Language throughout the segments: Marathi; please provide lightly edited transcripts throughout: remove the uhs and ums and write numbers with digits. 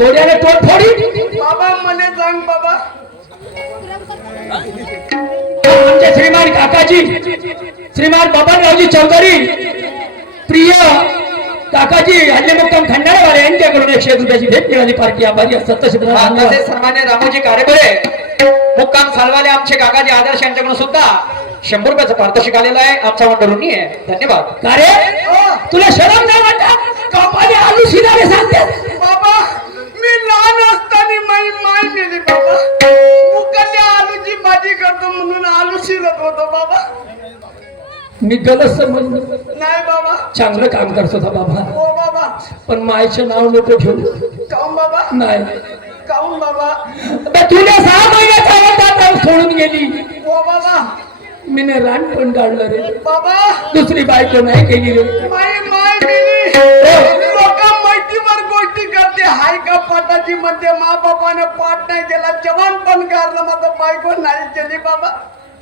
सोड्याने तोड फोडी बाबा मने सांग बाबा. आमचे श्रीमान काकाजी श्रीमान बबनरावजी चौधरी प्रिय काकाजी हल्ले मुक्काम खंडाळवाले यांच्याकडून 101 रुपयाची भेट मिळाली. पार्टी आभारी असतात. तसेच सन्मान्य रामोजी कारेबरे मुक्काम सालवाले आमचे काकाजी आदर्श यांच्याकडून सुद्धा 100 रुपयाचं पारितोषिक आलेलं आहे. आमच्या मंडळींनी आहे. धन्यवाद. का रे तुला शरम नाही वाटत? कपाने आलू शिनारे सांगते. बाबा मी लहान असताना माय गेली बाबा. मुकल्या आलूची भाजी करतो म्हणून आलू शिरत होतो बाबा. मी गलत समजलो. नाही बाबा. चांगलं काम करत होता बाबा. हो बाबा. पण मायचं नाव नको घेऊ. काऊन बाबा? नाही काऊन बाबा? तुला 6 महिन्याचा होता सोडून गेली. हो बाबा. मीने रान पण काढलं रे बाबा. दुसरी बायको नाही केली रे. माय गेली. लोक माहितीवर गोष्टी करते. हाय का पाटाची मध्ये मा बापाने पाठ नाही केला. जवान पण काढलं माझं बायको नाही केली बाबा.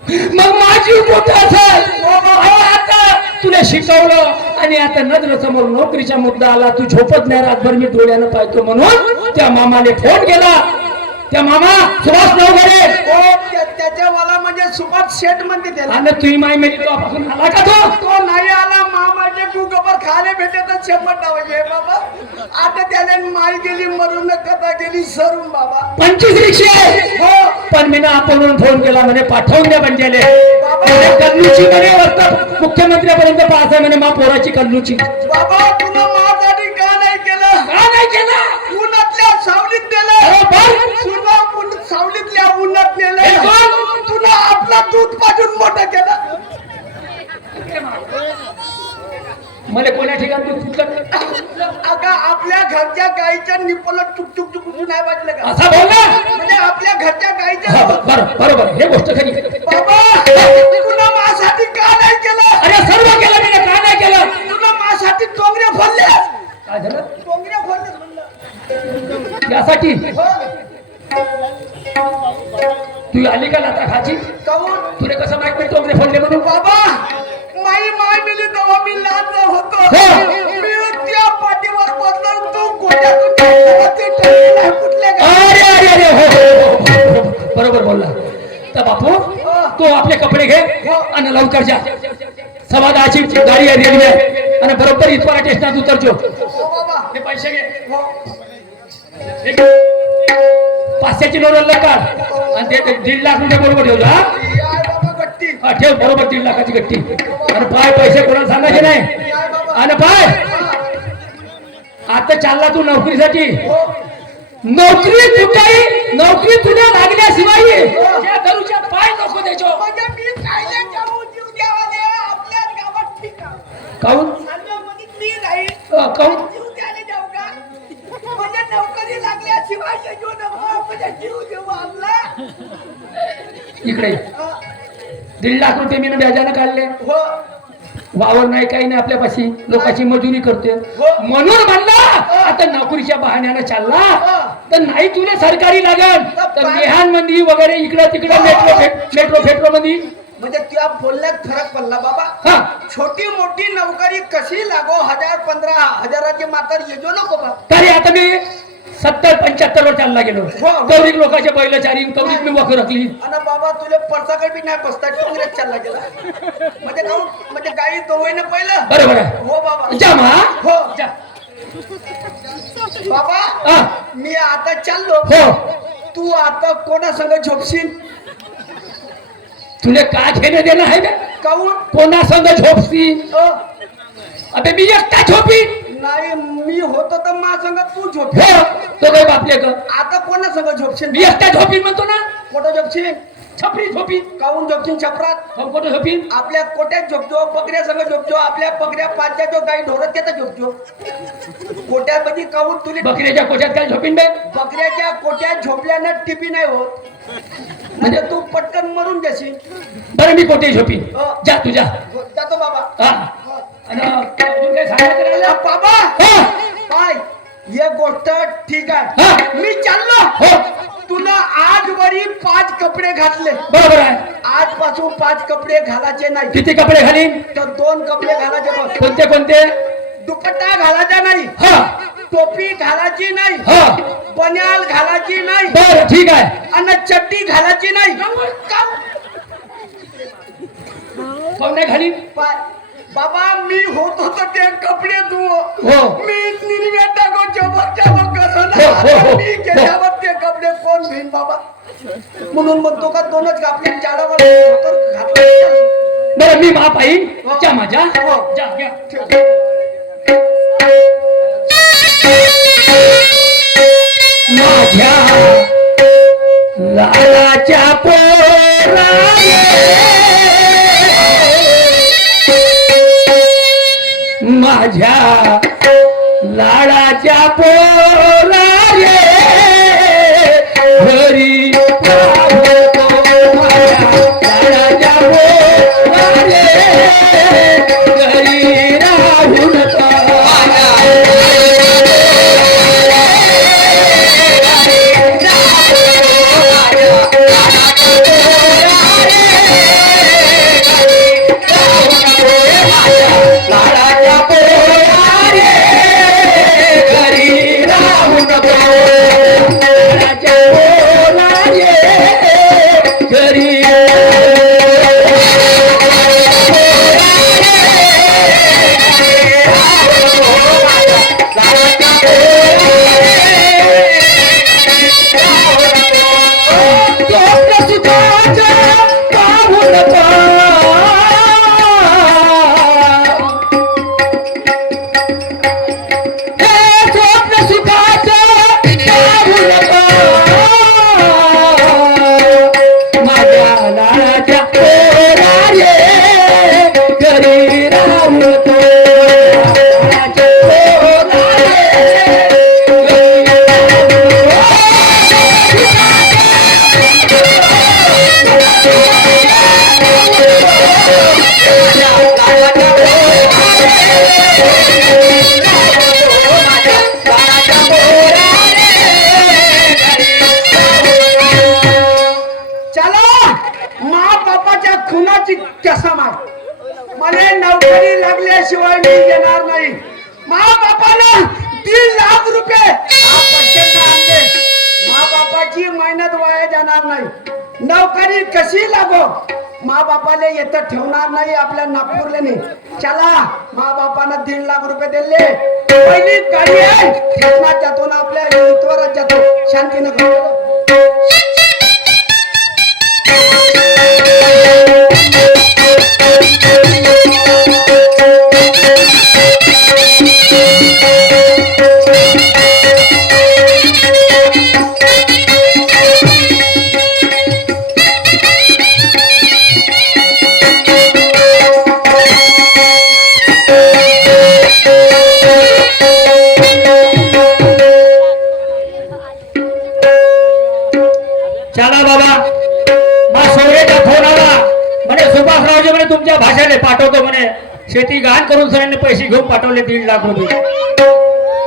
मग माझी मोठ असेल. आता तुला शिकवलं आणि आता नजर समोर नोकरीचा मुद्दा आला. तू झोपत नाही रातभर मी डोळ्यानं पाहतो म्हणून त्या मामाने फोन केला. त्या मामा सुभाष नवघरे त्याच्या वाला म्हणजे सुभाष शेठ म्हणते त्याला. आणि तुही माय मेली तो आपण आला का तो नाही आला. मामाचे कुकबर खाले भेटत शेपट लावायचे बाबा. आता त्याने माय गेली मरून कथा गेली सरून बाबा. 25 रिक्षे हो. पण मी ना आपण फोन केला म्हणे पाठवून द्या म्हणजे कल्लूची म्हणे वाजता मुख्यमंत्र्यापर्यंत पास आहे म्हणे मा पोराची कल्लूची. बाबा तुला माझ्यासाठी का नाही केलं? का नाही केलं? उन्हातल्या सावलीत नेलं. तुला सावलीतल्या उन्हात नेलं. तुला आपला दूध पाजून मोठं केलं. मला कोण्या ठिकाणी अगं आपल्या घरच्या गाईच्या निपल टुक टुक टुक नाही वाजलं का? असा बोल ना. म्हणजे आपल्या घरच्या गाईच्या. बरोबर हे गोष्ट खरी. बाबा तुला माझ्यासाठी का नाही केलं? अरे सर्व केलं मी का नाही केलं? तुला माझ्यासाठी टोंगऱ्या फोडल्या. काय झालं? टोंगऱ्या फोडल्या म्हणलं. यासाठी हो. तू आली का लाता खाची? काहून? तुला कसं माहित नाही टोंगरे फोडले म्हणून? बाबा माय मिली तेव्हा मी लहान होतो. मी त्या पाठीवर बसलो. तू गोट्यातून ते टोंगरे फुटले का? अरे हो. बरोबर बोलला. तर बापू तू आपले कपडे घे आणि लवकर जा. 10:15ची गाडी आहे रेल्वे आणि बरोबर इथवाला स्टेशनात उतरજો. हो बाबा. हे पैसे घे. हो. 500ची नोट अलग काढ आणि ते 1.5 लाख रुपये बरोबर ठेवतो. याय बाबा गट्टी. हा ठेव बरोबर 1.5 लाखाची गट्टी. आणि पाय पैसे कोणाला सांगायचे नाही. याय बाबा. आणि पाय आता चालला तू नोकरीसाठी. हो. नोकरी तुझ्या लागल्याशिवाय त्या गरुच्या पाय नको द्यायचो. म्हणजे मी कायले जाऊ जीव द्यावाले आपल्या गावात ठीक आहे. काऊन? सांगामध्ये मी राहील. काऊन? जीव द्यायला जाऊ का? म्हणजे नोकरी लागल्याशिवाय येऊ नको. म्हणजे जीव देऊ आपला. इकडे 1.5 लाख रुपये मी व्याजानं काढले. हो. वावर नाही काही नाही आपल्यापाशी. लोकांची मजुरी करते म्हणून म्हणलं आता नोकरीच्या बहाण्यानं चालला तर नाही तुला सरकारी लागल तर नेहांमध्ये वगैरे इकडं तिकडं मेट्रो फेट्रो मध्ये. म्हणजे तुला बोलण्यात फरक पडला बाबा. हा छोटी मोठी नोकरी कशी लागो 1000-15,000ची मात्र येजो नको बा. तरी आता मी 70-75 वर चालला गेलो. कौरिक लोकांच्या पहिलं चारीन कौरिक मी वखर रखली. आणि बाबा तुला परसाकडे बी नाही बसता टोंगऱ्यात चालला गेला. म्हणजे काऊन? म्हणजे गाई दोघांना पहिलं. बरोबर आहे. हो बाबा. जा मा. हो. जा. बाबा मी आता चाललो. हो. तू आता कोणा संग झोपशील? तुला काय घेणं देणं आहे का? काऊन? कोणा संग झोपसी? अबे मी एकटा झोपी. नाही मी होतो तर मा संग तू झोप. हो तो काही बापले का? आता कोणा संग झोपशील? मी एकटा झोपीन म्हणतो ना. कुठं झोपशील? छपरी झोपीन. काऊन झोपशील छपरात? कुठं झोपीन? आपल्या कोट्यात झोपजो. बकऱ्या संग झोपजो. आपल्या बकऱ्या पाचच्या जो गाई ढोरत त्याचा झोपजो. कोट्यामध्ये काऊन तुला? बकऱ्याच्या कोट्यात काय झोपीन बे? बकऱ्याच्या कोट्यात झोपल्यानं टिपी नाही होत. म्हणजे तू पटकन मरून जाशील. बरं मी कोठे झोपीन. जा तू जा. जातो बाबा. हा. आणि अजून काय सांगायचं राहिलं? बाबा हा. काय हे गोष्ट ठीक आहे. हा. मी चाललो. हो तुला आजवरी 5 कपडे घातले. बरोबर आहे. आजपासून 5 कपडे घालायचे नाही. किती कपडे घालीन? तर 2 कपडे घालायचे बस. कोणते कोणते? दुपट्टा घालायचा नाही. हा टोपी घालायची नाही. हा बन्याल घालायची नाही बरं ठीक आहे. आणि चड्डी घालायची नाही कोण नाही घाली? बाबा मी होत होतो ते कपडे तू हो. मी निर्व्या टाको चमक चमक हो, हो, हो. मी केल्यावर ते कपडे कोण घेईन बाबा म्हणून म्हणतो का दोनच आपले चाडावर घातलं बरं मी माप येईन च्या माझ्या हो. जा घ्या. माझ्या लालाच्या पोरा माझ्या लाडाच्या पोरा घरी राहतो माझ्या लाडाच्या पोरा घरी राहून मला नोकरी लागल्याशिवाय मी येणार नाही मा बापाला 3 लाख रुपये आणले मा बापाची मेहनत वाया जाणार नाही नोकरी कशी लागो मा बापाला येतं ठेवणार नाही आपल्या नागपूरला नाही चला मा बापानं 3 लाख रुपये दिले पहिली गाडी आहे ठेवणार जातो ना आपल्या इतवरात जातो शांतीनगर चला बाबा मा सोयरेचा फोन आला म्हणे सुभाषरावजी म्हणे तुमच्या भाषेने पाठवतो म्हणे शेती गहाण करून सरांनी पैसे घेऊन पाठवले 3 लाख रुपये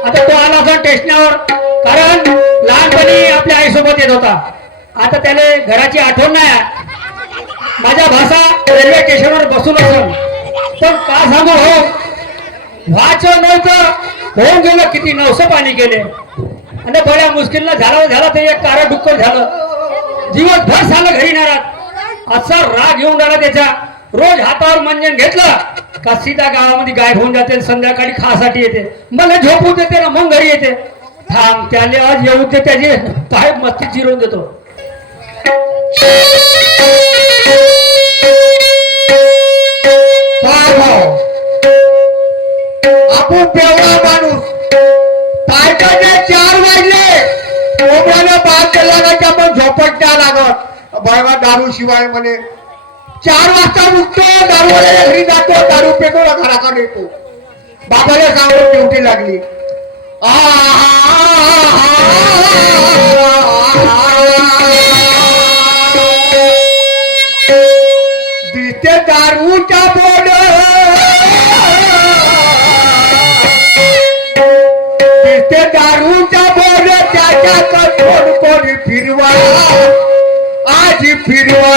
आता तो आला होता स्टेशनावर कारण लहानपणी आपल्या आईसोबत येत होता आता त्याने घराची आठवण नाही माझ्या भाषा रेल्वे स्टेशनवर बसून असेल पण का सांगू हो व्हायचं नव्हतं होऊन गेलं किती नवसं पाणी केले आणि बड्या मुश्किलनं झाला ते एक कार डुक्कर झालं दिवसभर झालं घरी नाराज असा राग येऊन राहिला त्याच्या रोज हातावर मंजन घेतलं का सीता गावामध्ये गायब होऊन जाते संध्याकाळी खासाठी येते मला झोपू देते ना मग घरी येते थांब त्याने आज येऊ दे त्याचे पाय मस्ती जिरवून देतो आपण पेवळा माणूस पायटाने 4 वाजले कोंबड्याला बाग केला नाही की आपण झोपट द्या लागत बाबा दारू शिवाय म्हणे 4 वाजता उठतो दारूवाल्या घरी जातो दारू पेटो घराकडे येतो बाबाला सांगून ड्युटी लागली दिसते दारूच्या बोर्ड दिसते दारूच्या बोर्ड त्याच्या कोणी फिरवा आज फिरवा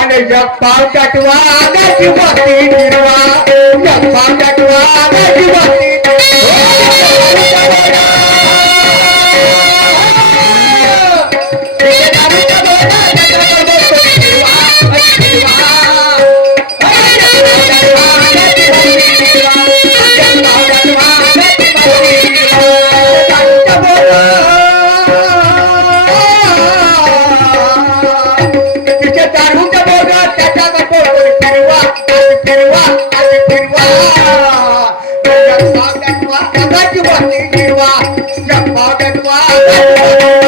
आणि जग पाव टाटवा आगाची वाटी फिरवा जग पाव टाटवा आगाची वाटी गिरवा गंगाची वाटी गिरवा जगवा गटवा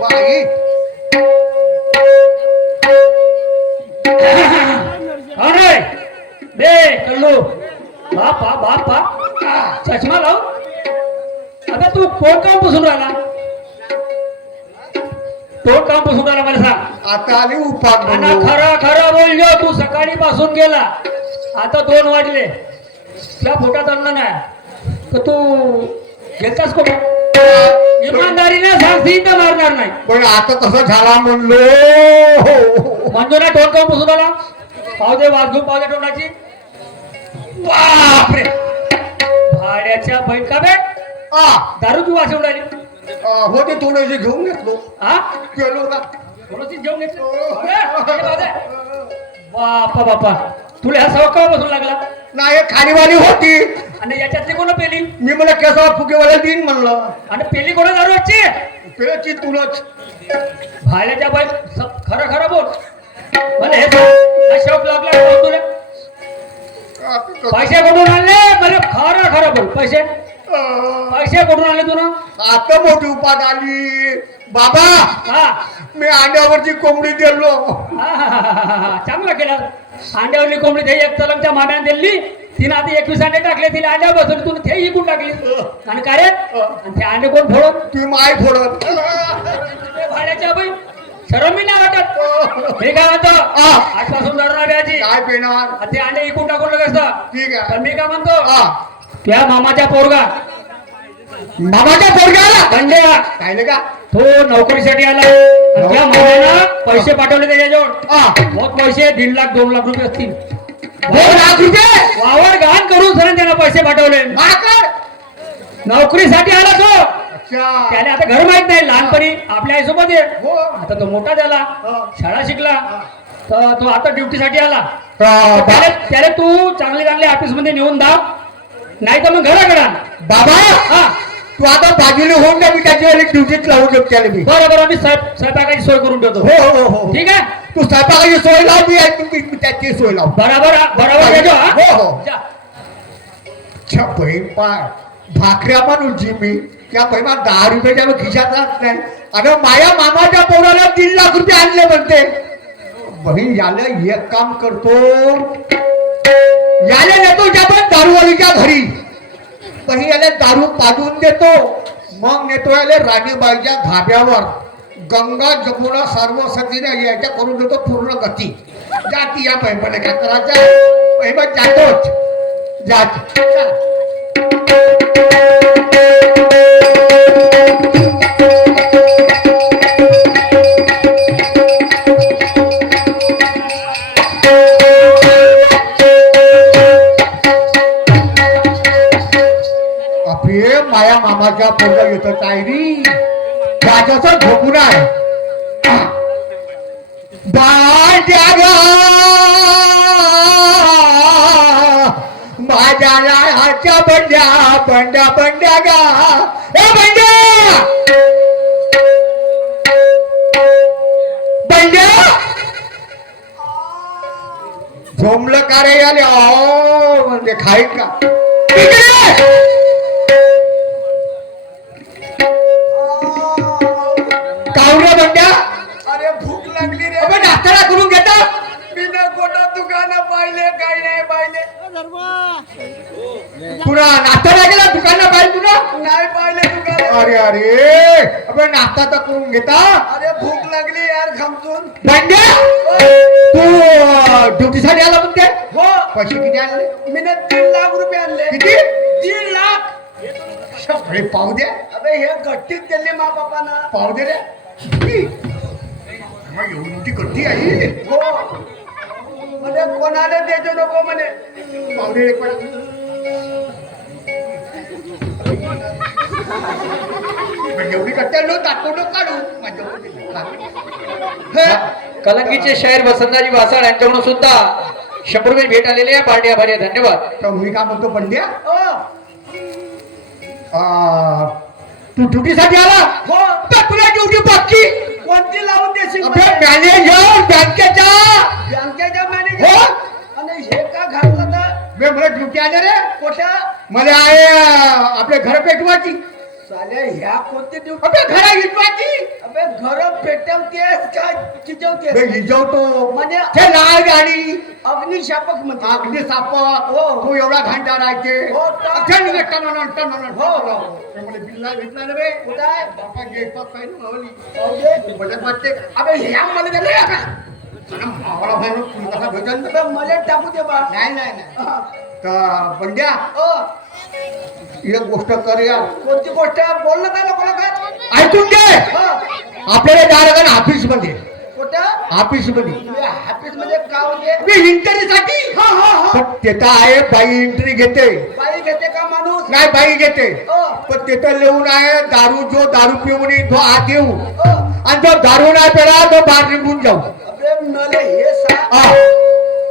बाई अरे दे कल्लू बाप बाप बाप बाप चष्मा लाव आता तू कोण काम पुसून राहिला कोण काम पुसून राहिला मला सांग आता आली उपाक आणि खरं खरं बोललो तू सकाळी पासून गेला आता 2 वाजले तुला पोटात अन्न नाही तर तू घेतास को इमानदारीने सांगती तर मारणार नाही पण आता कसं झाला म्हणलो म्हणतो ना टोन काम पुसून आला पाव दे वाजून पाव दे टोनाची बापरे भाड्याच्या बैठ का बे दारू तू वाचवून राहिली होते थोडेसे घेऊन घेतलो हा गेलो ना थोडीशी जेवण घेतलं अरे, हे बाबा. बापा बापा तुला ह्या सवय केव्हा बसून लागला नाही खालीवाली होती आणि याच्यातली कोण पेली मी मला केसावर फुगेवाला देईन म्हणलं आणि पेली कोण दारूची पेची तुलाच भाड्याच्या बैठ खरं खरं बोल मला हे काय शौक लागला बोल तुला पैसे कुठून आणले मला खरं खरं बोल पैसे कुठून आणले तू ना आता मोठी उपाध आली बाबा हा मी अंड्यावरची कोंबडी दिलो चांगला केला अंड्यावरली कोंबडी ते एक चलम त्या माम्याने दिली तिने आता 21 अंडे टाकले तिला अंड्यावर बसवली तुला ते इकून टाकली आणि काय रे आणि ते अंडे कोण फोडत तुम्ही माय फोडत भाड्याच्या बाई शरम मी नाही वाटत हे काय म्हणतो आजपासून धरणार याची काय पेणार आणि ते अंडे इकून टाकून कसं ठीक आहे पण मी काय म्हणतो हा. त्या मामाच्या पोरगा मामाच्या पोरग्याला बंड्या काय नाही का तो नोकरीसाठी आला आणि त्या मामानं पैसे पाठवले त्याच्याजवळ बहुत पैसे 1.5 लाख 2 लाख रुपये असतील 2 लाख रुपये वावर गहाण करून सर त्यानं पैसे पाठवले माकर नोकरीसाठी आला तो अच्छा त्याने आता घर माहित नाही लहानपणी आपल्या आईसोबत आहे हो आता तो मोठा झाला शाळा शिकला तर तो आता ड्युटीसाठी आला बाबा त्याला तू चांगले ऑफिस मध्ये नेऊन दाब नाही तर मग घराकडे आण. हा तू आता बाजूला होऊन ना मी त्याची ड्युटीत लावू शकते मी बरं बरं मी स्वयंपाकाची सोय करून ठेवतो हो हो हो ठीक आहे तू स्वयंपाकाची सोय लाव मी त्याची सोय लाव बरोबर बरोबर येतो, हा? हो हो जा. अच्छा बहीण पाय भाकऱ्या माणूस जी मी त्या बहिमा 10 रुपयाच्या खिशात राहत नाही अरे माया मामाच्या पोराला 3 लाख रुपये आणले म्हणते बहीण याला एक काम करतो याला नेतो आपण दारूवालीच्या घरी बहीण याला दारू पाजून देतो मग नेतो याला राणीबाईच्या धाब्यावर गंगा जमुना सरस्वतीने याच्या करून देतो पूर्ण गती जाती या बहिणीने काय करायचं बहीण जातोच जात अफे माया मामाच्या पोरगा येत तायरी राजाचा झोपून आहे माझ्या लाळाच्या बंड्या बंड्या बंड्या गा ए बंड्या बंड्या झोमलं का रे याले म्हणजे खाईन का इकडे कावऱ्या बंड्या अरे भूक लागली रे अबे नाश्ता करून घेता मी ना कोणा दुकानं पाहिले काही नाही पाहिले तुला नाश्ता नाही केला दुकानला पाहिजे तुला नाही पाहिले दुकान अरे अरे अबे नाश्ता तर करून घेता अरे भूक लागली यार खमचून बंड्या तू ड्युटीसाठी आला म्हणते हो पैसे किती आणले मी ना 3 लाख रुपये आणले किती 3 लाख अरे पाहू दे अबे हे गट्टीत दिले मा बापानं पाहू दे रे मग एवढी गट्टी आई हो म्हणे कोणाला देजो नको म्हणे पाहू दे एक वेळा. एवढी गट्ट्या नो दाखवू नको काढू माझ्या कलंकीचे शाहीर वसंताजी वासाळ यांच्याकडून सुद्धा 100 रुपये भेट आलेले आहे. पार्टी आभारी आहे. धन्यवाद. तर मी काय म्हणतो बंड्या हो तू ड्युटीसाठी आला हो तर तुला ड्युटी पक्की कोणती लावून देशील अबे मला? मॅनेजर बँकेचा बँकेच्या हो मॅनेजर आणि हे का घातलं तर बे मला ड्युटी आले रे कुठं मला आहे आपले घर पेटवायची साले ह्या कोणती ड्युटी अबे घरा विटवायची अबे घर पेटवतेस का चिजवतेस बे हिजवतो म्हणजे ते लाल गाडी अग्निशापक म्हणजे अगदी साप हो. तू एवढा घंटा राहायचे हो, हो. बिल्ला भेटला रे कुठं आहे? बापा गेट पास काही मावली अबे, बचत वाटते अबे ह्या मला गेलं या का? मावळा भाऊ तुला कसा भेटल अबे मला टाकू दे बा नाही नाही नाही हा. तर बंड्या हो. एक गोष्ट कर यार कोणती गोष्ट बोल ना त्या लोकांना काय ऐकून घे हा. आपल्याला डायरेक्ट ऑफिस मध्ये कुठं ऑफिस मध्ये मी ऑफिस मध्ये का म्हणजे मी इंटरव्ह्यूसाठी हा हा हा पण तिथं आहे बाई एंट्री घेते बाई घेते का माणूस नाही बाई घेते हो. पण तिथं लिहून आहे दारू पिऊन येईल तो आत येऊ हो. आणि जो दारू नाही पेला तो बाहेर निघून जाऊ अबे मला हे सांग हा.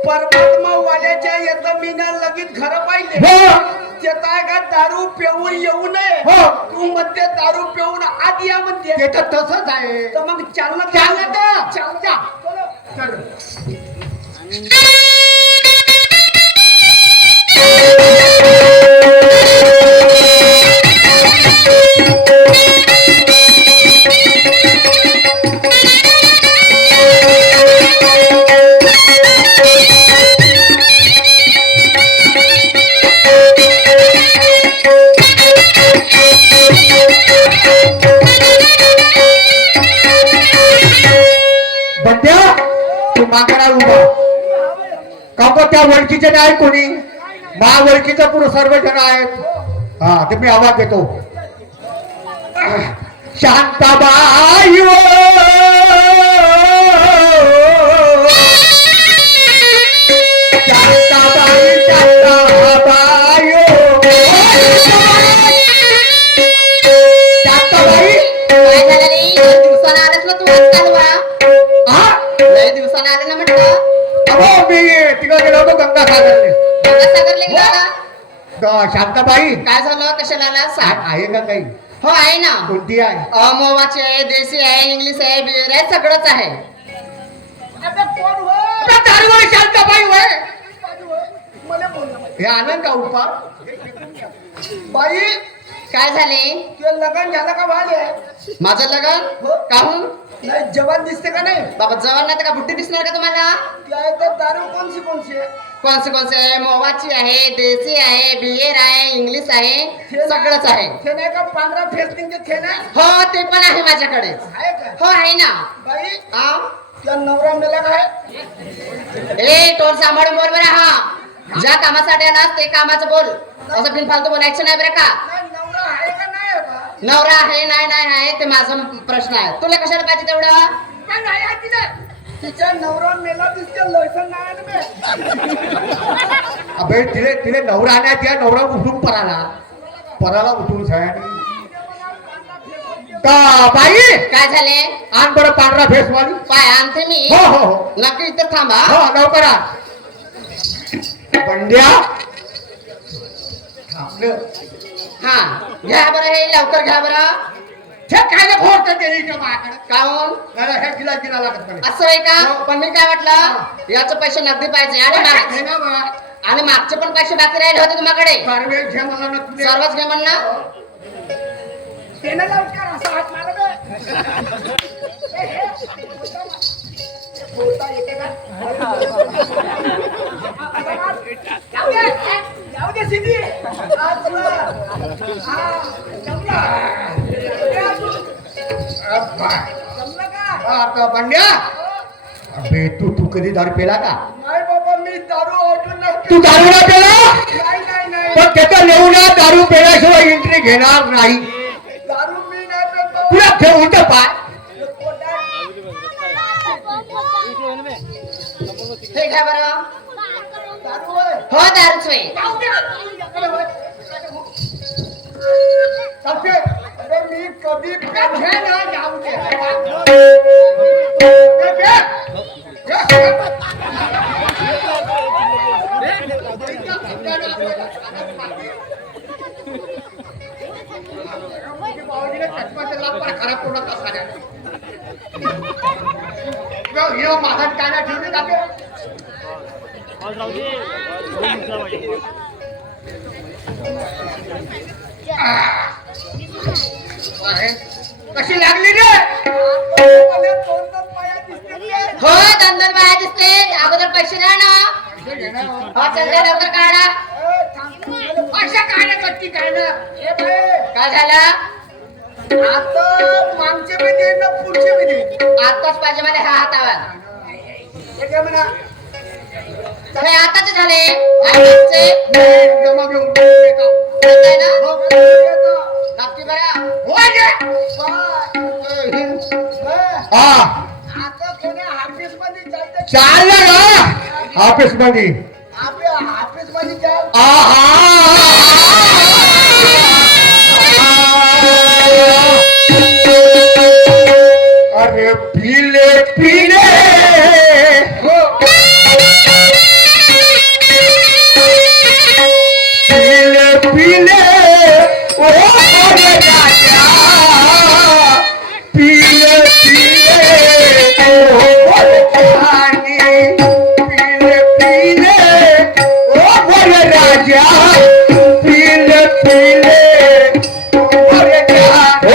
परमात्मा वाल्याच्या येतं मी ना लगीत खरं पाहिजे हो. त्यात आहे का दारू पिऊन येऊ नये हो. तू म्हणते दारू पिऊन आत या म्हणते ते तर तसंच आहे तर मग चाललं चाललं तर. चाललं चल. बंड्या तू मागणा उभा का त्या ओळखीचे नाही कोणी मा ओळखीचं पुढे सर्वजण आहेत हा ते मी आवाज देतो शांताबाई ओ, शांताबाई शांताबाई ओ. शांताबाई काय झालं रे? लय दिवसानं आलास ना तू आजकाल वा. हा लय दिवसानं आलं ना म्हटलं. अहो मी तिकडे गेलो होतो गंगासागरले गंगासागरला गेला. तर शांताबाई काय झालं? कशाला आला? सांग. आहे का काही हो आहे ना. कोणती आहे मोवाची आहे, देशी आहे, इंग्लिश आहे, बियर आहे, सगळंच आहे. अबे कोण हो आपला दारूवाली शांताबाई होय मला बोल ना. हे आनंद का उपा बाई काय झाले? तुझं लग्न झालं का भाले माझं लग्न हो. काहून? नाही जवान दिसते का नाही बाबा जवान नाही तर का बुट्टी दिसणार का तुम्हाला? त्या तर दारू कोणची आहे कोणसे आहे? मोवाची आहे, देशी आहे, बियर आहे, इंग्लिश आहे, सगळंच आहे. ते नाही का पांढरा फेस्टिंगचे थे ना हो ते पण आहे माझ्याकडे. आहे का हो आहे ना. बाई हा? त्या नवरा मेला काय ए टोल सांभाळून बोल बरं. हा ज्या कामासाठी आलास ते कामाचं बोल. असं बिनफालतू बोलायचं नाही बरं का. नाही नवरा आहे का नाही आहे का नवरा आहे नाही नाही आहे ते माझा प्रश्न आहे. तुला कशाला पाहिजे तेवढं? काय नाही आहे तिला तिच्या नवरा मेला दिसते लसन नाही आहे ना बे. अबे तिले तिले नवरा आल्या त्या नवरा उठून पराला उठून सयानी का बाई काय झाले? आण बरं पांढरा फेस वाली पाय आणते मी. हो हो हो नक्की इथं थांबा. हो लवकर आण. बंड्या थांबलं हा घ्या बरं हे लवकर घ्या बरं. हे काय ना फोड तर गेली का माझ्याकडे काहून? नाही, हे गिला लागत नाही असं आहे का? हो. पण मी काय म्हटलं याचे पैसे नगदी पाहिजे हे ना बा. आणि मागचे पण पैसे बाकी राहिले होते तुम्हाकडे. सर्वे घे मला ना तुले. सर्वच घे म्हणलं. त्यानं लवकर असा हात मारा बे. बोलता येते का जाऊ दे जाऊ दे सिद्धी असलं. हा, जमलं. अब्बा. जमलं का आता बंड्या अबे तू कधी दारू पेला का नाही बाबा मी दारू ऑर्डर नाही तू दारू ना पेला नाही नाही नाही पण त्याचा नेऊन दारू पेल्याशिवाय एंट्री घेणार नाही दारू मी नाही पेतो तुला ठेवून तर पाय हे घ्या बरं. दारू आहे हो दारूच आहे. जाऊ दे. चालते. अरे मी कधी पेन हे ना जाऊ दे. खराब पूर्ण माझा काय ना ठेवले जाते कशी लागली रे हो दंदन बाया दिसते अगोदर पैसे द्या ना हो चल लवकर काढा अशा काय कट्टी काय ना काय झालं आता मागचे बी दे ना पुढचे बी दे आताच पाहिजे मला हा हातावर हे काय म्हणा हे आताच झाले आताचे जमा घेऊन येतो. आहे ना हो, येतो. नक्की बरं हो ये. बा. हा आता कोण्या ऑफिस मध्ये चालते चाललं ना ऑफिस मध्ये आपल्या ऑफिस मध्ये चाल अरे पीले पीले पीले पीले ओ मेरे राजा पीले पीले ओ रानी पीले पीले ओ मेरे राजा पीले पीले ओ मेरे राजा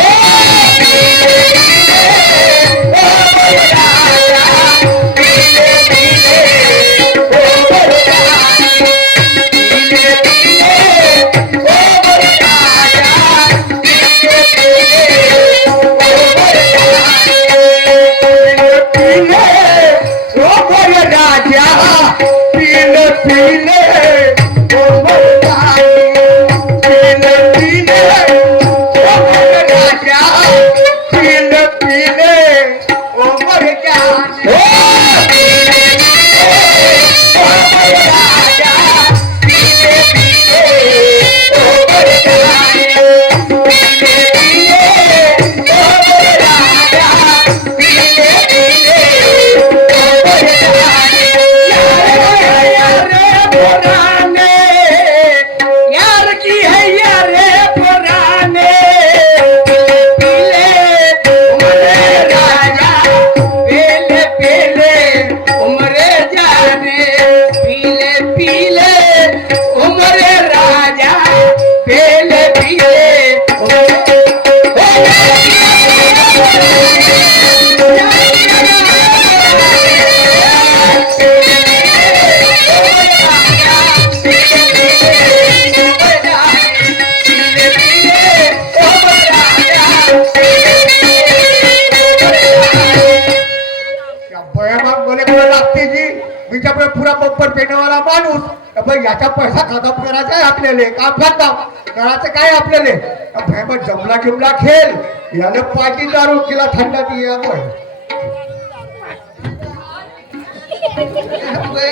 पुरा बंपर पेटवाला माणूस अबे याचा पैसा खतम करायचा आहे आपल्याला काम खतम करायचं काय आपल्याला भयमत जमला किमला खेळ याने पाठी दारू केला थंडा पिया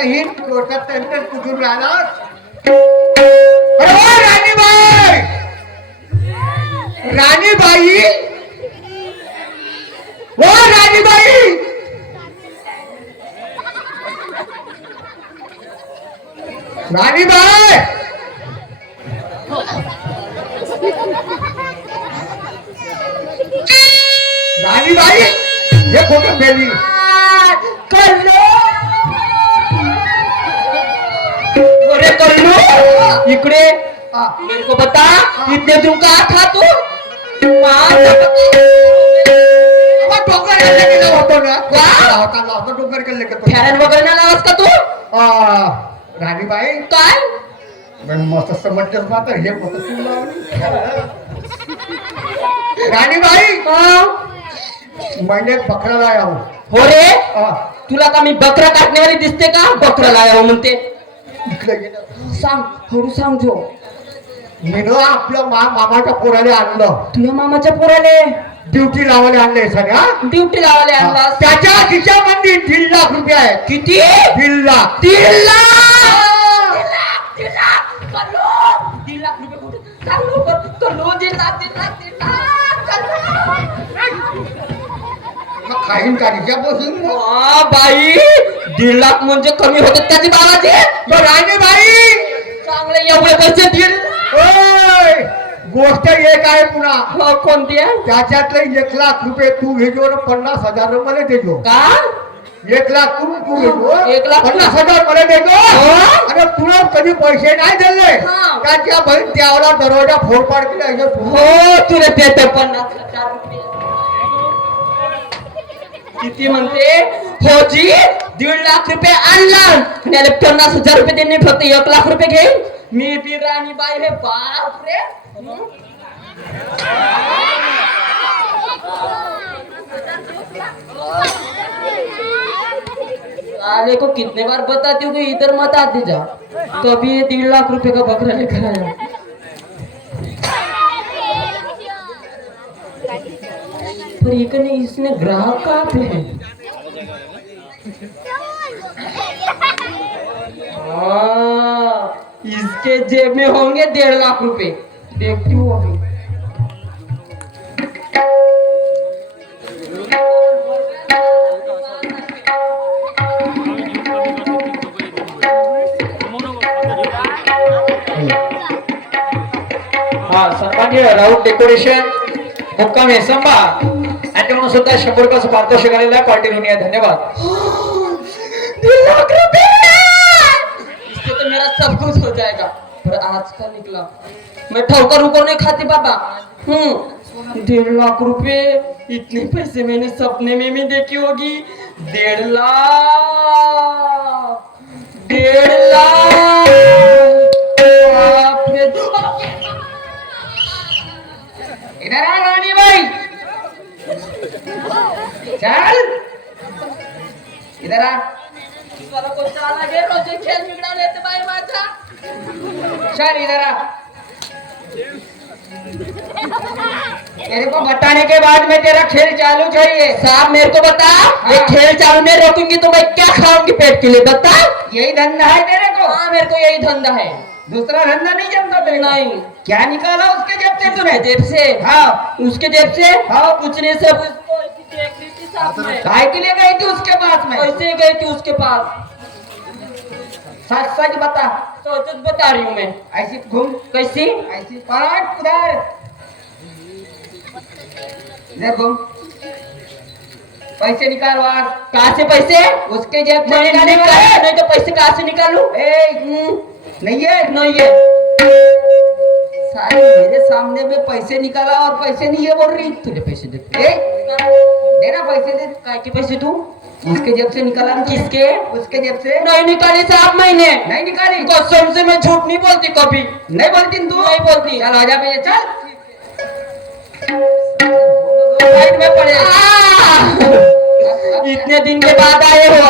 ही कोर्टात त्यांचं कुठून राहणार राणीबाई राणीबाई हो राणीबाई राणीबाई राणीबाई ये फोटो मेली अरे कल्लू इकडे मेरे को बता इतने तू का था तू डोंगर केले फॅरन वगैरे ना लावस का तू राणीबाई काय मस्त समजतेस मात्र हे मस्त तू लावली राणीबाई मैंने बकरा लाया हूँ हो रे हा, तुला का मी बकरा काटण्यावाली दिसते का बकरा लाया म्हणते इकडे गेलं सांग हळू सांग जो मी आपल्या मामाच्या पोराला आणलं तुझ्या मामाच्या पोराले ड्युटी लावायला आणलंय सगळ्या ड्युटी लावायला आणला त्याच्या खिशामध्ये 1.5 लाख रुपये आहेत किती 1.5 लाख 3 लाख 3 लाख कल्लू 3 लाख रुपये कुठे कल्लू 3 लाख 3 लाख 3 लाख कल्लू खाईन का तिच्यापासून बाई 1.5 लाख म्हणजे कमी होते त्याची बाबाची राणी बाई चांगले एवढे पैसे 1.5 ओय, गोष्ट एक आहे पुन्हा हो, कोणती आहे त्याच्यातले 1 लाख रुपये तू घेजो आणि 50,000 मला देजो का 1 लाख तू घेजो 1 लाख 50,000 मला देजो आणि तुला कधी पैसे नाही दिले हा. त्याच्या बहीण त्यावला दरवाजा फोडपाड केला हो तुला देतो 50,000 रुपये किती म्हणते हो जी 1.5 लाख रुपये आणला त्याला 50,000 रुपये देणे फक्त 1 लाख रुपये घेईन मी बी राणी बाई हे बाप रे साले को कितने बार बताती हूँ कि इधर मत आते जा कभी ये 1.5 लाख रुपए का बकरा लेकर आया पर ये कने इसने ग्राहक कहाँ पे है इसके जेब में होंगे 1.5 लाख रुपए देखती हूँ अभी हाँ सन्मान्य राऊत डेकोरेशन मुक्काम हे संभा यांच्याकडून सुद्धा 100 रुपयाचं पारितोषिक आलेलं आहे पार्टी दुनिया धन्यवाद 1.5 लाख रुपए इससे तो मेरा सब कुछ हो जाएगा पर आज का निकला मैं ठोकर उकर नहीं खाती बाबा 1.5 लाख रुपए इतने पैसे मैंने सपने में भी देखी होगी 1.5 लाख 1.5 लाख बाप रे। इधर आ रानी भाई चल इधर आ खेल बिगड़ा लेते भाई माझा चल इधर आ तेरे को बताने के बाद में तेरा खेल चालू चाहिए साहब मेरे को बता ये खेल चालू में रोकूंगी तो मैं क्या खाऊंगी पेट के लिए बता यही धंधा है तेरे को हाँ मेरे को यही धंधा है दूसरा धंधा नहीं जमता तेरे नहीं क्या निकाला उसके जेब से तूने जेब से हाँ उसके जेब से हाँ कुछ नहीं सब उसको देख ली थी साथ में काय के लिए गई थी उसके पास में कैसे गई थी उसके पास सच सच बता सच बता रही हूँ मैं ऐसी घूम कैसी ऐसी पाट उधर इधर घूम पैसे निकाल वहां कहाँ से पैसे उसके जेब से नहीं तो पैसे कहाँ से निकालू नहीं है सारी मेरे सामने में पैसे निकाला और पैसे नहीं है बोल रही तूने पैसे दे देना पैसे दे काय के पैसे तू उसके जेब से निकाला किसके उसके जेब से नहीं निकाली साहब मैंने नहीं निकाली कसम से मैं झूठ नहीं बोलती कभी नहीं बोलती तू नहीं बोलती चल आजा भैया चल साइड में पड़े इतने दिन के बाद आए हो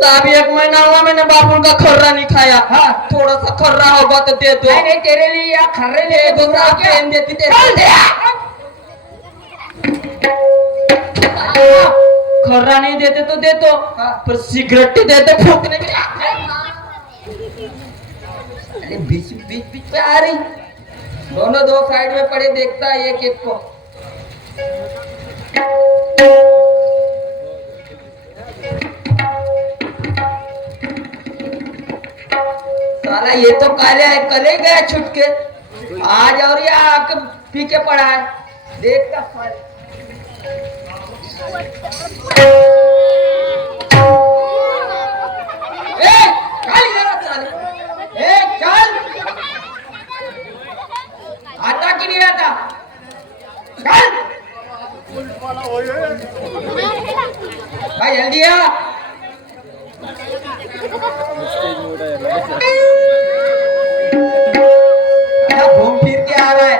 साहब 1 महीना हुआ मैंने बाबुल का खर्रा नहीं खाया हाँ थोड़ा सा खर्रा होगा तो दे दो नहीं तेरे लिए या खर्रे ले दो पेन देती तेरे खर्रा नहीं देते तो दे दो पर सिगरेट देते फूकने के अरे बीच बीच बीच पे आ रही दोनों दो साइड में पड़े देखता है एक एक को साला ये तो कले गया छुटके आज और ये आके पी के पड़ा है देखता चल आता कि नहीं आता चल भाई जल्दी आ घूम फिर के आ रहा है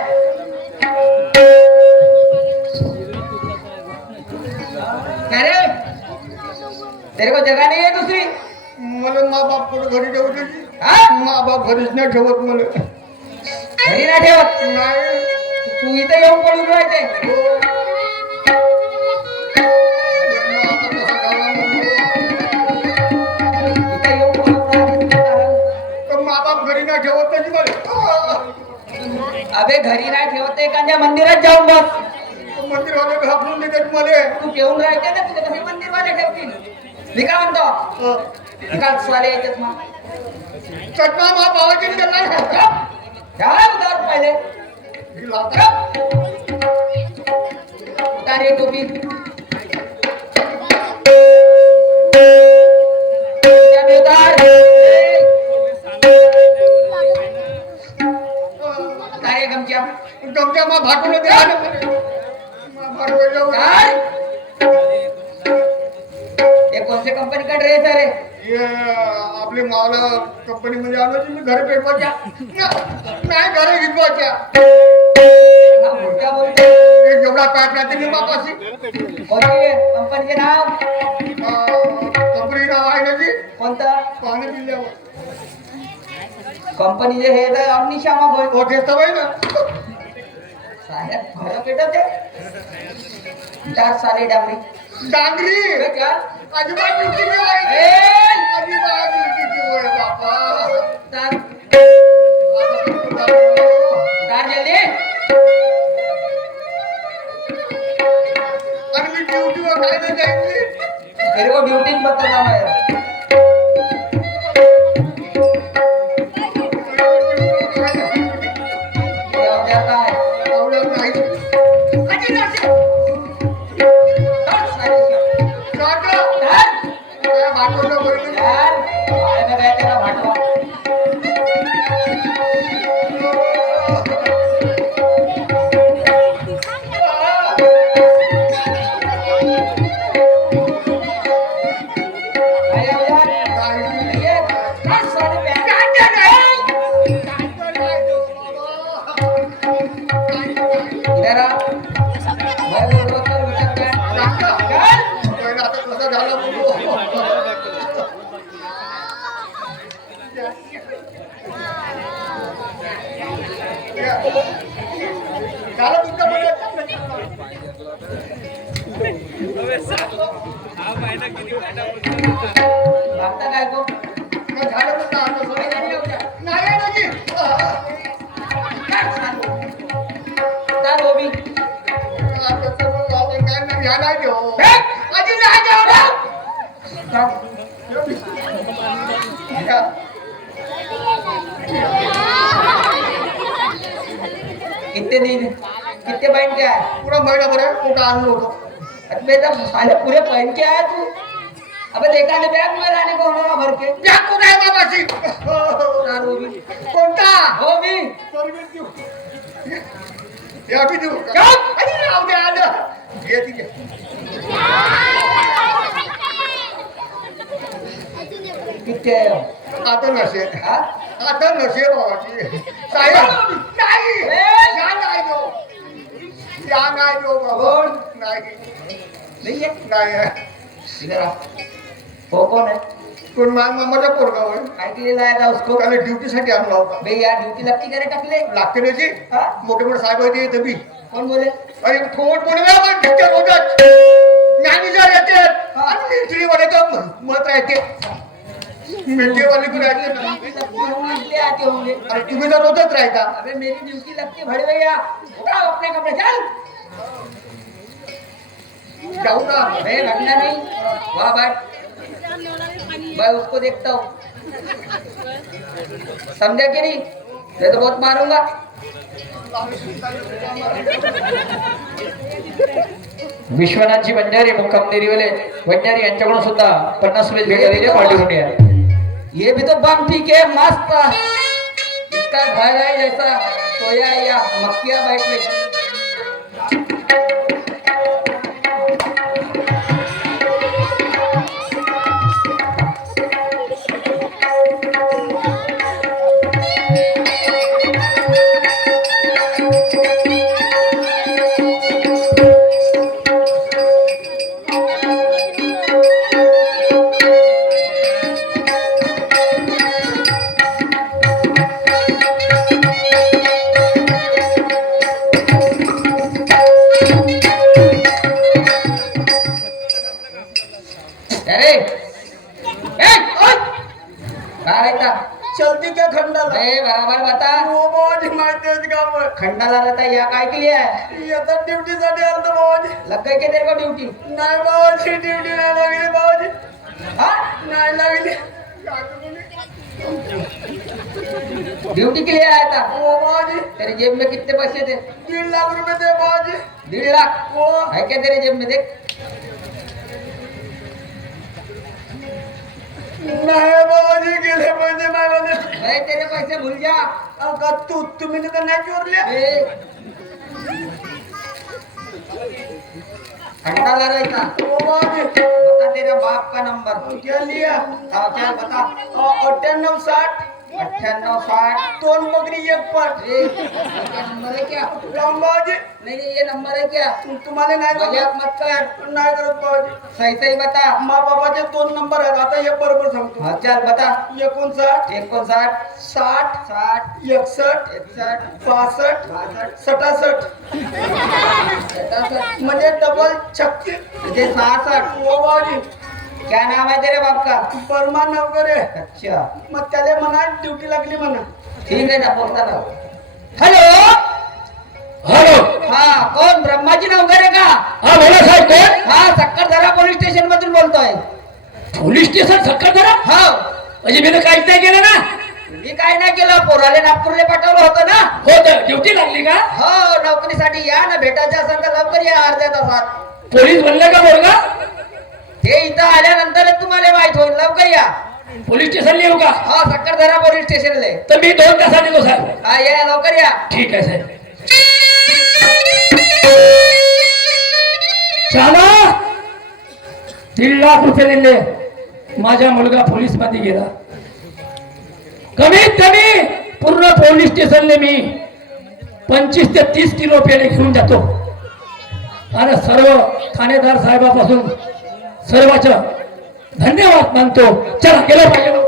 क्या रे तेरे को जगह नहीं है दूसरी मला मा बाप कुठे घरी ठेवत हाँ? मा बाप घरीच नाही ठेवत मला घरी ना ठेवत नाही तू इथे येऊन पडून राहते इथे येऊन पडून राहते मा बाप घरी नाही ठेवत त्याची मला अबे घरी नाही ठेवते एखाद्या मंदिरात जाऊन बस मंदिर मंदिरवाले घाबरून देतात मला. तू घेऊन राहायचे ना तुझे कसे मंदिरवाले ठेवतील. मी काय म्हणतो काल साले येतात मग चटना मा भावाची त्यांना काय उदार पाहिले उतार ये टोपी उतार ये गमच्या गमच्या मा भाटून दे काय ये कोणत्या कंपनी का ड्रेस आहे रे ये आपले मावला कंपनी मध्ये आलो मी घर पेटवायच्या नाही घरे विकवायच्या हा मोठा बोलतो एक जेवढा पॅट राहते मी बापाशी कोणते कंपनीचे नाव कंपनी नाव आहे ना जी कोणतं पाणी दिल्यावर कंपनीचे हे तर अग्निशामक होय हो घेता बाई ना साहेब घर पेटवते 4 साले डांगरी डांगरी हे क्या अजिबात ड्युटी नाही ए अजिबात ड्युटी होय बापा तार तार जल्दी आणि मी ड्युटीवर काय नाही जायची तेरे को ड्यूटी बताना मैं ये हो जाता है आवडत नाही अजी नसे काका तार काय भाटवलं बरं यार भाड़े में गए तेरा भाटवा आया यार ये 10 साले पे इधर आ मैं बोल रहा था विचार कर आता कसं झालं बघू झालं तुमच्या भागता काय को झालं तर आता कोणी नाही येऊ द्या. नाही ना जी तार हो भी आता सर्व गावात काय नाही ह्या नाही देऊ अजी नाही जाऊ ना कितने दिन कितने पहन के आया पुरा महिनाभर कुठं आणलं होतं अबे तब साले पूरे पहन के आया तू अबे देखा नहीं बैग में लाने को होना भर के या कुठं आहे बाबाशी तार हो भी कोणता हो भी सर्विस देऊ या बी देऊ चुप! अरे राहू दे आलं घे ती घे कितने आए हो आता नसे हाँ आता नसे बाबाची साहेब नाही ए! या नाही देऊ या नाही देऊ बाबा कोण? नाही नहीं है नाही आहे. इधर आ वो कौन है कोण माझ्या मामाचा पोरगा होय काय के लिए लाया था उसको त्याला ड्युटीसाठी आणला होता बे यार ड्यूटी लगती करे टकले लागते ना जी हाँ मोठे मोठे साहेब होते येते बी कौन बोले अरे थोड बोलवे पण ड्युटी होतात मॅनेजर येते आणि मिलिटरीवाले तर मत येते मिलिटरीवाले पण येते लगती होंगे इसलिए आते होंगे अरे तुम्ही तर रोजच राहता अबे मेरी ड्यूटी लगती है बड़े भैया उठाओ अपने कपड़े चल जाऊ ना मैं घटना नहीं वाह बैठ मैं उसको देखता हूँ समझा कि नहीं मैं तो बहुत मारूंगा विश्वनाथजी बंजारे मुक्काम देरीवाले बंजारे यांच्याकडून सुद्धा 50 रुपये भेट झालेली पार्टी होऊन या ये भी तो बम ठीक है मस्त इसका घर है जैसा सोया या मक्खियां बैठ गई चलती क्या खंडाला ए बराबर बता हो बाबाजी माहिती आहे का मग? खंडाला रहता या काय के लिए है येतात ड्युटीसाठी आलतो बाबाजी लग गई के तेरे को ड्यूटी नाही बाबाजी ड्युटी नाही लागली बाबाजी हाँ नाही लागली ड्यूटी के लिए आया था हो बाबाजी तेरे जेब में कितने पैसे थे 3 लाख रुपये दे बाबाजी 1.5 लाख हो है क्या तेरे जेब में देख नाही बाबाजी गेले पैसे माझ्यामध्ये भाई तेरे पैसे भूल जा का तुम्ही तर नाही चोरले ए, खंडाला रहता हो बाबाजी बता तेरे बाप का नंबर क्या लिया हाँ क्या बता 9860 9860 दोन बकरी एक पाट ए, क्या नंबर है क्या राम बाबाजी नहीं नहीं ये नंबर है क्या तुम्हाला नाही मजाक बघत मत कर नाही करत बाबाजी सही सही बता मा बाबाचे 2 नंबर आहेत आता हे बरोबर सांगतो हाँ चल बता 59 59 60 60 61 61 62 67 म्हणजे डबल 36 मुझे 66 हो बाबाजी क्या नाम है तेरे बाप का बर्मा नवकरे अच्छा मग त्याला म्हणा ड्युटी लागली म्हणा ठीक है ना बोलता रहो हेलो हॅलो हाँ कौन ब्रह्माजी नवघरे का हा बोला साहेब कोण हाँ सक्करधरा पोलीस स्टेशन मधून बोलतोय पोलीस स्टेशन सक्कर करा हो म्हणजे मी काहीच नाही केलं ना मी काय नाही केलं पोराले नागपूरला पाठवलं होतं ना हो तर ड्युटी लागली का हो नोकरीसाठी या ना भेटायचं असेल तर लवकर या अर्ध्या तासात पोलीस बनले का बोलगा ते इथं आल्यानंतरच तुम्हाला माहित होईल लवकर या पोलीस स्टेशन येऊ का हा सक्करधरा पोलीस स्टेशनला तर मी 2 तासात येतो साहेब हा या लवकर या ठीक आहे साहेब चला 3 लाख रुपये दिले माझा मुलगा पोलीस मध्ये गेला कमीत कमी पूर्ण पोलीस स्टेशनले मी 25 ते 30 किलो पेढे घेऊन जातो आणि सर्व ठाणेदार साहेबापासून सर्वांचं धन्यवाद मानतो चला गेलो पाहिजे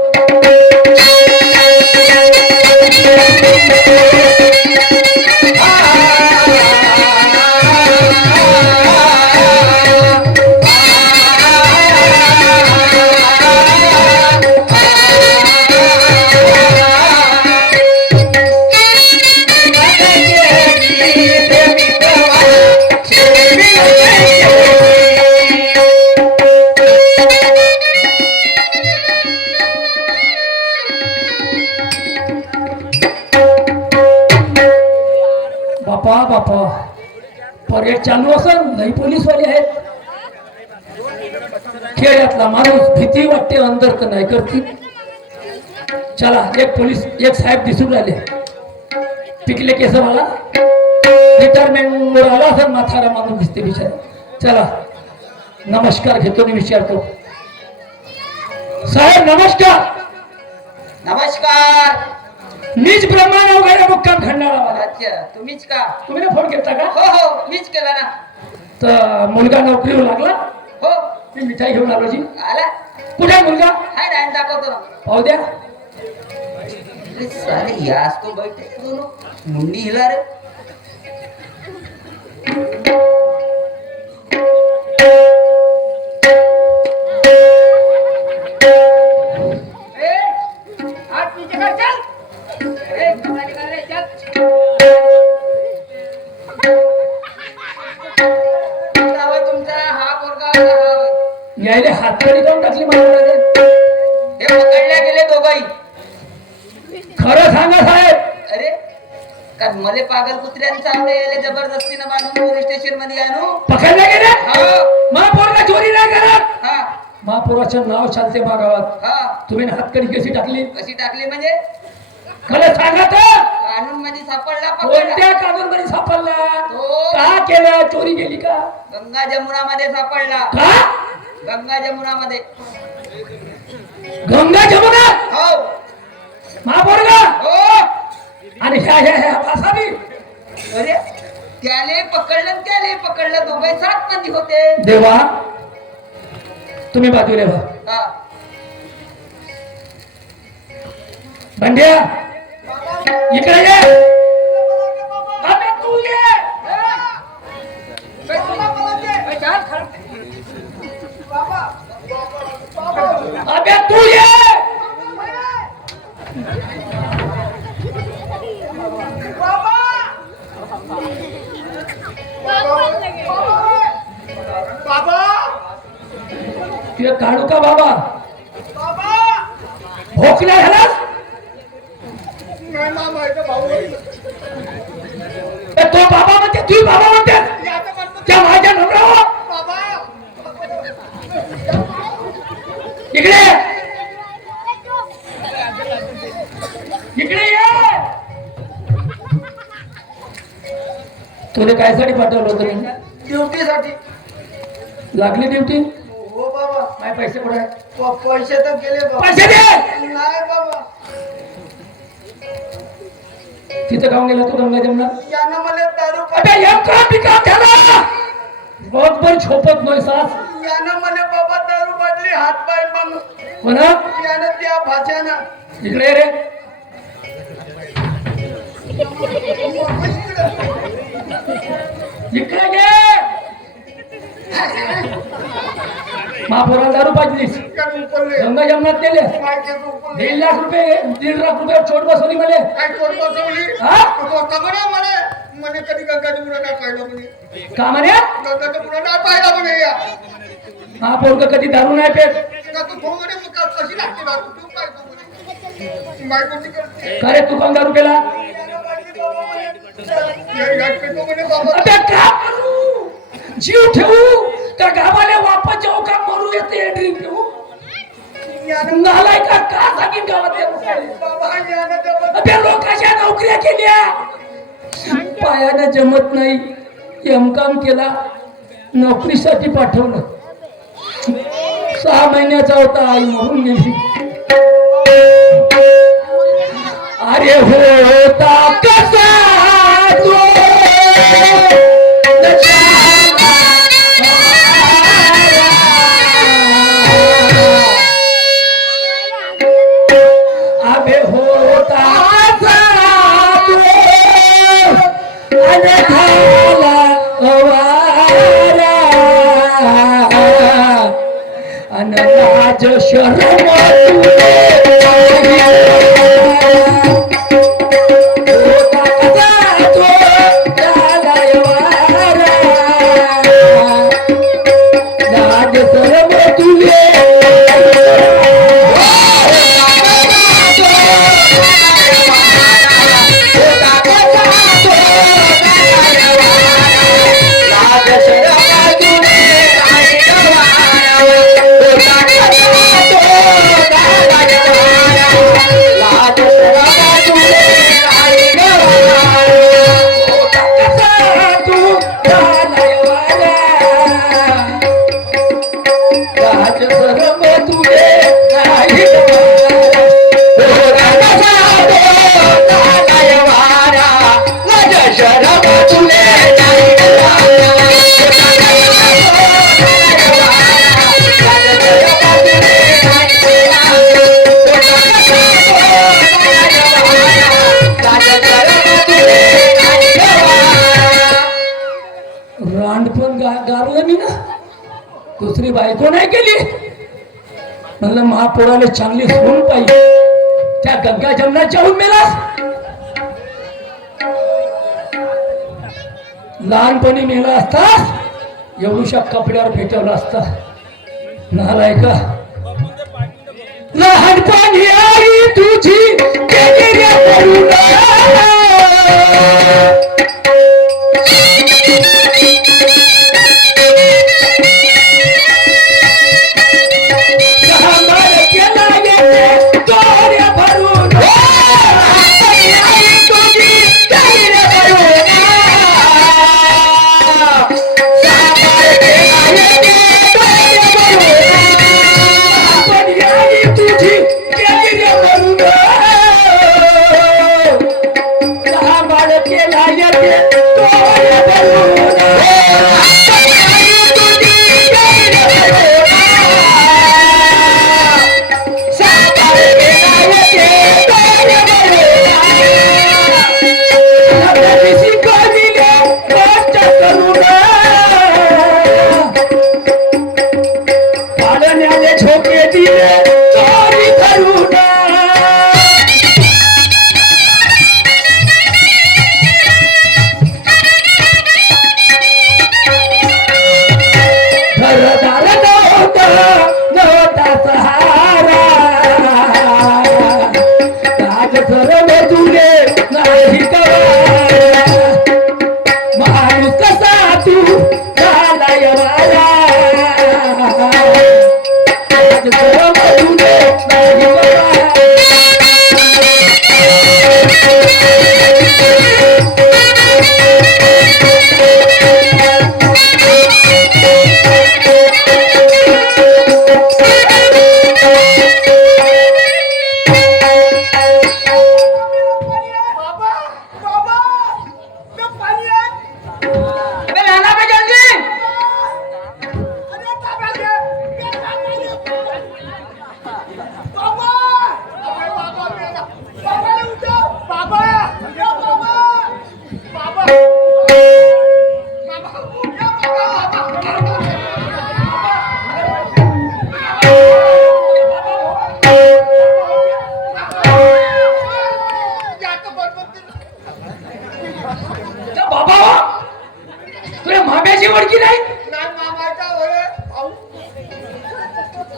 बापा बापा परेड चालू असेल नाही पोलीसवाले आहेत खेड्यातला माणूस भीती वाटते अंदर तर नाही करती चला एक पोलीस एक साहेब दिसून राहिले पिकले केस मला रिटायरमेंट आला असेल म्हातारा माणूस दिसते बिचारा चला नमस्कार घेतो आणि विचारतो साहेब नमस्कार नमस्कार मीच ब्रह्मांड वगैरे मुक्काम खंडाळा अच्छा तुम्हीच का तुम्ही ना फोन केला का हो हो मीच केला ना तर मुलगा नोकरीवर लागला हो मी मिठाई घेऊन आलो जी आला कुठे मुलगा हाय ना दाखवतो ना पाहू द्या अरे साले यास तो बैठे दोनों मुंडी हिला रे यायले हातकडी काऊन टाकली मला हे पकडल्या गेले दोघही खरं सांगा साहेब अरे का मले पागल कुत्र्याने चावले याले जबरदस्तीनं बांधून पोलीस स्टेशन मध्ये आणू पकडले गेले हो महापौरला चोरी नाही करत हा महापौराचं नाव चालते बा गावात हा तुम्ही हातकडी कशी टाकली कशी टाकली म्हणजे खरं सांगा तर कानून मध्ये सापडला पकडला कोणत्या कागदमध्ये सापडला तो का केलं चोरी गेली का गंगा जमुना मध्ये सापडला का गंगा जमुना मध्ये गंगा जमुना हो महापौर का हो आणि ह्या भासावी अरे त्याले पकडलं दोघे 7 मध्ये होते देवा तुम्ही बाजूला व्हा हा बंड्या इकडे ये अबे तू ये अबे तू ये भोकला झालास नाही मामा आहे तो भाऊ आहे. तर तो बाबा म्हणते तू बाबा म्हणते मी आता म्हणतो त्या माझ्या नवऱ्यावर बाबा इकडे ये. इकडे ये. तुला कायसाठी पाठवलं होतं मी? ड्युटीसाठी. लागली ड्युटी हो बाबा. माझे पैसे कुठे आहेत? पैसे तर गेले बाबा. पैसे दे. नाही बाबा. तिथं खाऊन गेला तू गंगा जमना यानं मला दारू आता एक काम बिकाम झाला रोज पण झोपत नाही सास यानं मला बाबा दारू बाटली हात पाय मग म्हणा यानं त्या भाच्यानं इकडे ये रे इकडे घे महापुराला दारू पाजलीस काय उकलले गंगा जमनात नेले माहिती उकलले 1,00,000 रुपये चोट बसवली मला काय कोण बसवली हा? कमरे म्हणे कधी गंगाची मुलं नाही पाहिलं म्हणे का म्हणे गंगाचं मुलं नाही पाहिलं म्हणे या महापौर कधी दारू नाही पेट का तू तो म्हणे मग कशी लागते दारू तू काय तू म्हणे बायकोची करते का रे तू पण दारू केला तो म्हणे बाबा आता का करू जीव ठेवू का गावाला वापस जाऊ का मरू येते ड्रिंक घेऊ नालाय का सांगेन गावात बाबा यानं त्या त्या लोकांच्या नोकऱ्या केल्या पायानं जमत नाही एमकाम केला नोकरीसाठी पाठवलं 6 महिन्याचा होता आई मरून गेली अरे होता कसा तो अबे होता कसा तो अनघाला अवारा अनलाज शरम रांडपण गारलं मी ना दुसरी बायको नाही केली म्हणलं महापौराला चांगली सून पाहिजे त्या गंगा जमनात जाऊन मेलास लहानपणी मेला असतास एवढ्या कपड्यावर फेटवला असता नालाय का लहानपणी आई तुझी केलेल्या करुणा तुझी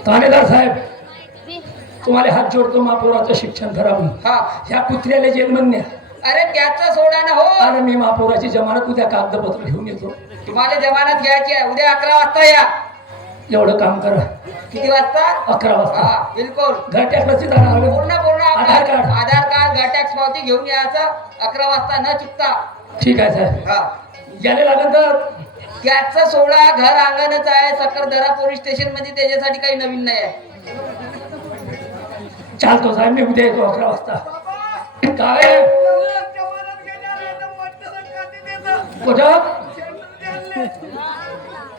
ठाणेदार साहेब तुम्हाला हात जोडतो महापौराचं शिक्षण करावं. हा ह्या कुत्र्याला जेलमध्ये न्या. अरे त्याचा सोडा ना हो. आणि मी महापौराची जमानत उद्या कागदपत्र घेऊन येतो. तुम्हाला जमानत घ्यायची आहे. उद्या 11 वाजता या. एवढं काम करा. किती वाजता? 11 वाजता. हा बिलकुल. घर टॅक्सची जाणार. पूर्ण आधार कार्ड. आधार कार्ड गॅटॅक्स पावती घेऊन यायचं 11 वाजता न चुकता. ठीक आहे साहेब. हा यायला लागेल तर त्याचा सोडा घर अंगणच आहे. सकरदरा पोलीस स्टेशन मध्ये त्याच्यासाठी काही नवीन नाही आहे. चालतो साहेब मी उद्या येतो 11 वाजता. काय जमानत घेणार आहे तर मतदान देतं. कुठं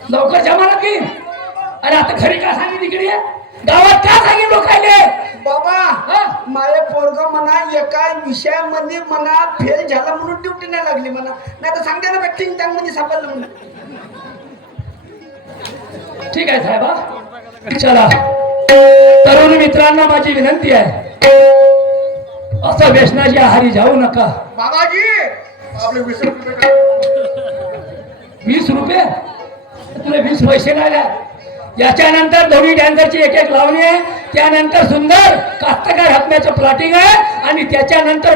लवकर जमानत घे. अरे आता घरी का सांगितली इकडे गावात का सांगितलं लोकांनी? बाबा हा? माझे पोरग म्हणा एका विषयामध्ये म्हणा फेल झाला म्हणून ड्युटी नाही लागली म्हणा, नाही तर सांगते ना टिंग टांग मध्ये सापडलं म्हणून. ठीक आहे साहेब. हा? चला तरुण मित्रांना माझी विनंती आहे असं व्यसनाची आहारी जाऊ नका. बाबाजी आपले 20 रुपये करा. 20 रुपये तुला 20 पैसे नाही द्या. याच्यानंतर दोन्ही डॅन्सरची एक लावणी आहे. त्यानंतर सुंदर कास्तकार हत्म्याचं प्लॉटिंग आहे आणि त्याच्यानंतर